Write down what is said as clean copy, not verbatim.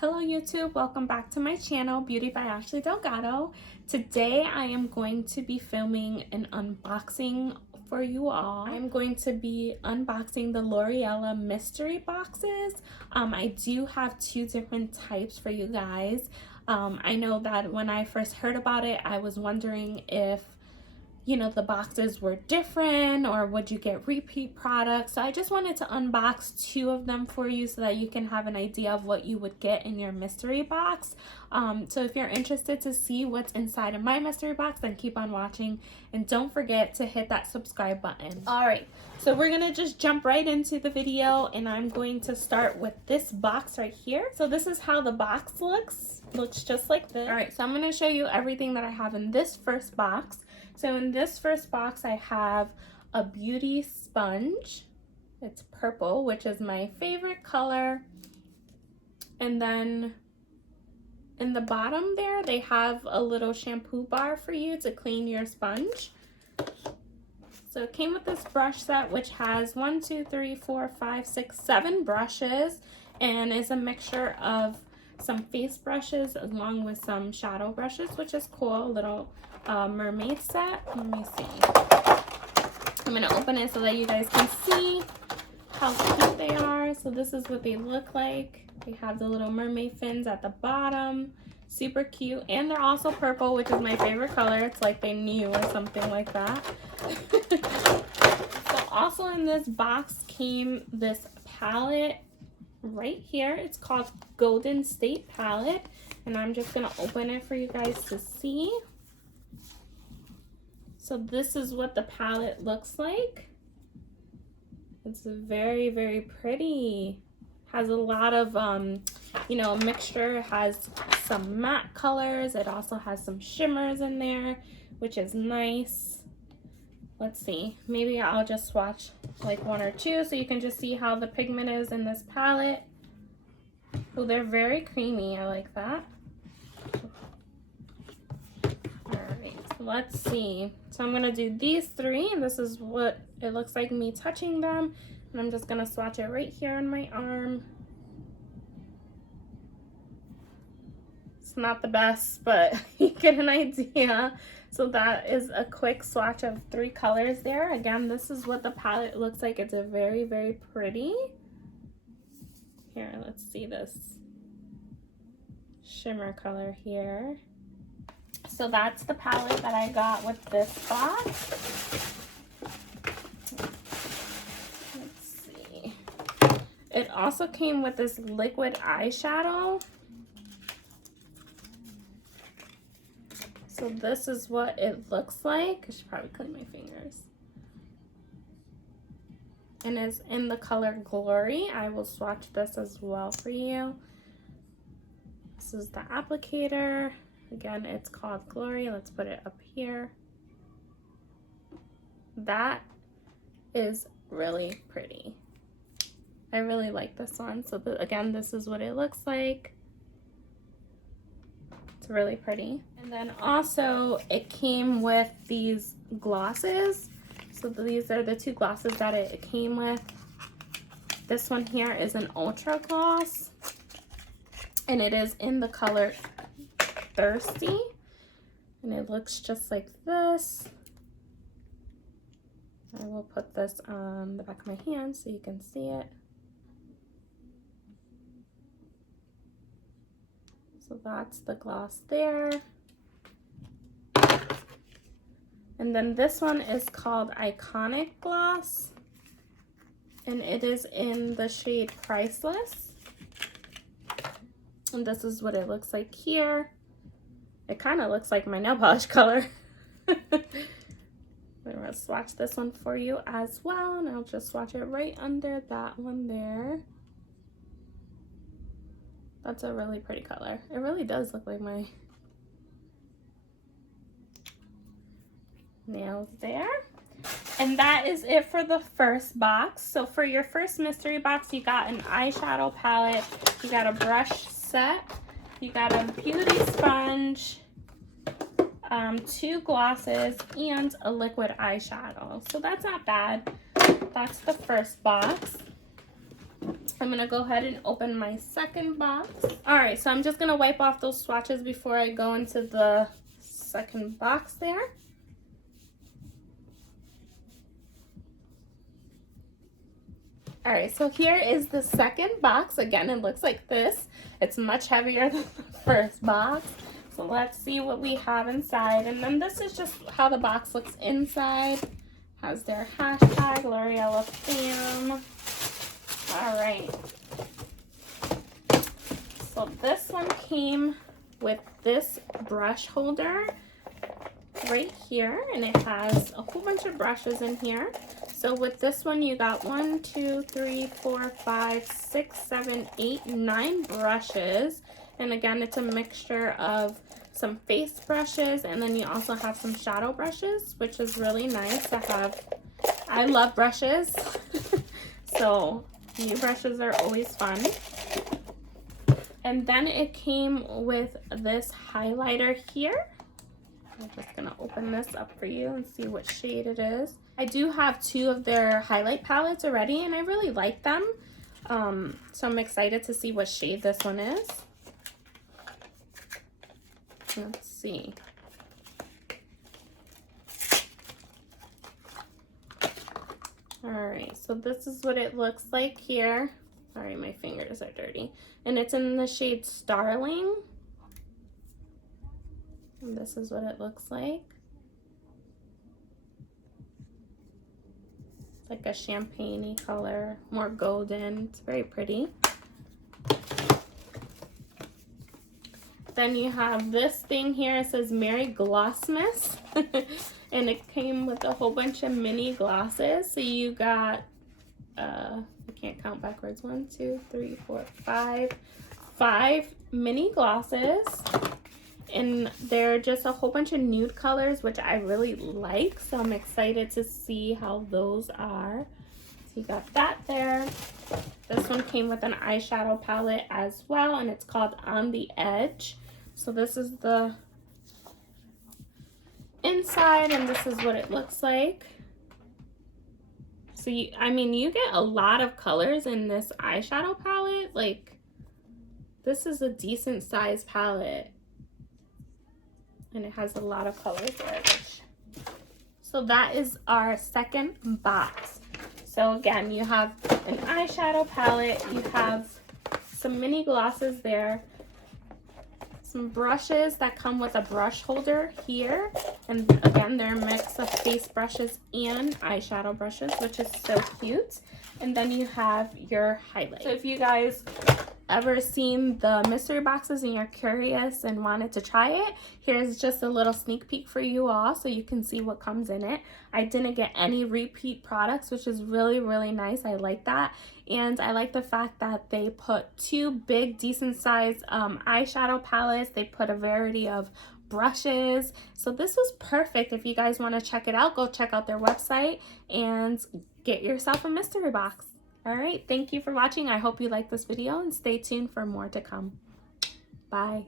Hello YouTube, welcome back to my channel, Beauty by Ashley Delgado. Today I am going to be filming an unboxing for you all. I'm going to be unboxing the Lurella mystery boxes. I do have two different types for you guys. I know that when I first heard about it, I was wondering if the boxes were different or would you get repeat products. So I just wanted to unbox two of them for you so that you can have an idea of what you would get in your mystery box. So if you're interested to see what's inside of my mystery box, then keep on watching and don't forget to hit that subscribe button. All right, so we're gonna just jump right into the video and I'm going to start with this box right here. So this is how the box looks just like this. All right, so I'm gonna show you everything that I have in this first box. So in this first box, I have a beauty sponge. It's purple, which is my favorite color. And then in the bottom there, they have a little shampoo bar for you to clean your sponge. So it came with this brush set, which has 1, 2, 3, 4, 5, 6, 7 brushes, and is a mixture of some face brushes along with some shadow brushes, which is cool. A little mermaid set. Let me see. I'm gonna open it so that you guys can see how cute they are. So this is what they look like. They have the little mermaid fins at the bottom. Super cute, and they're also purple, which is my favorite color. It's like they knew or something like that. So also in this box came this palette right here. It's called Golden State Palette, and I'm just gonna open it for you guys to see. So this is what the palette looks like. It's very, very pretty. Has a lot of mixture. It has some matte colors. It also has some shimmers in there, which is nice. Let's see, maybe I'll just swatch like one or two so you can just see how the pigment is in this palette. Oh, they're very creamy. I like that. Alright, so let's see. So I'm gonna do these three, and this is what it looks like me touching them. And I'm just gonna swatch it right here on my arm. It's not the best, but you get an idea. So that is a quick swatch of 3 colors there. Again, this is what the palette looks like. It's a very, very pretty. Here, let's see this shimmer color here. So that's the palette that I got with this box. Let's see. It also came with this liquid eyeshadow. So this is what it looks like. I should probably clean my fingers. And is in the color Glory. I will swatch this as well for you. This is the applicator. Again, it's called Glory. Let's put it up here. That is really pretty. I really like this one. So again, this is what it looks like. It's really pretty. And then also it came with these glosses. So these are the 2 glosses that it came with. This one here is an ultra gloss, and it is in the color Thirsty, and it looks just like this. I will put this on the back of my hand so you can see it. So that's the gloss there. And then this one is called Iconic Gloss, and it is in the shade Priceless. And this is what it looks like here. It kind of looks like my nail polish color. I'm gonna swatch this one for you as well, and I'll just swatch it right under that one there. That's a really pretty color. It really does look like my nails there. And that is it for the first box. So for your first mystery box, you got an eyeshadow palette, you got a brush set, you got a beauty sponge, 2 glosses, and a liquid eyeshadow. So that's not bad. That's the first box. I'm gonna go ahead and open my second box. All right, so I'm just gonna wipe off those swatches before I go into the second box there. All right, so here is the second box. Again, it looks like this. It's much heavier than the first box. So let's see what we have inside. And then this is just how the box looks inside. Has their hashtag, Lurella Fam. All right. So this one came with this brush holder right here, and it has a whole bunch of brushes in here. So with this one, you got 1, 2, 3, 4, 5, 6, 7, 8, 9 brushes. And again, it's a mixture of some face brushes, and then you also have some shadow brushes, which is really nice to have. I love brushes, so new brushes are always fun. And then it came with this highlighter here. I'm just gonna open this up for you and see what shade it is. I do have 2 of their highlight palettes already, and I really like them. So I'm excited to see what shade this one is. Let's see. All right, so this is what it looks like here. Sorry, my fingers are dirty. And it's in the shade Starling. And this is what it looks like. It's like a champagne-y color, more golden. It's very pretty. Then you have this thing here. It says Merry Glossmas. And it came with a whole bunch of mini glosses. So you got, I can't count backwards, 1, 2, 3, 4, 5 mini glosses. And they're just a whole bunch of nude colors, which I really like. So I'm excited to see how those are. So you got that there. This one came with an eyeshadow palette as well, and it's called On the Edge. So this is the inside, and this is what it looks like. So I mean, you get a lot of colors in this eyeshadow palette. Like, this is a decent size palette. And it has a lot of colors there. So that is our second box. So again, you have an eyeshadow palette, you have some mini glosses there, some brushes that come with a brush holder here, and again, they're a mix of face brushes and eyeshadow brushes, which is so cute. And then you have your highlight. So if you guys ever seen the mystery boxes and you're curious and wanted to try it, here's just a little sneak peek for you all so you can see what comes in it. I didn't get any repeat products, which is really, really nice. I like that. And I like the fact that they put 2 big, decent sized eyeshadow palettes. They put a variety of brushes. So this was perfect. If you guys want to check it out, go check out their website and get yourself a mystery box. All right, thank you for watching. I hope you liked this video, and stay tuned for more to come. Bye.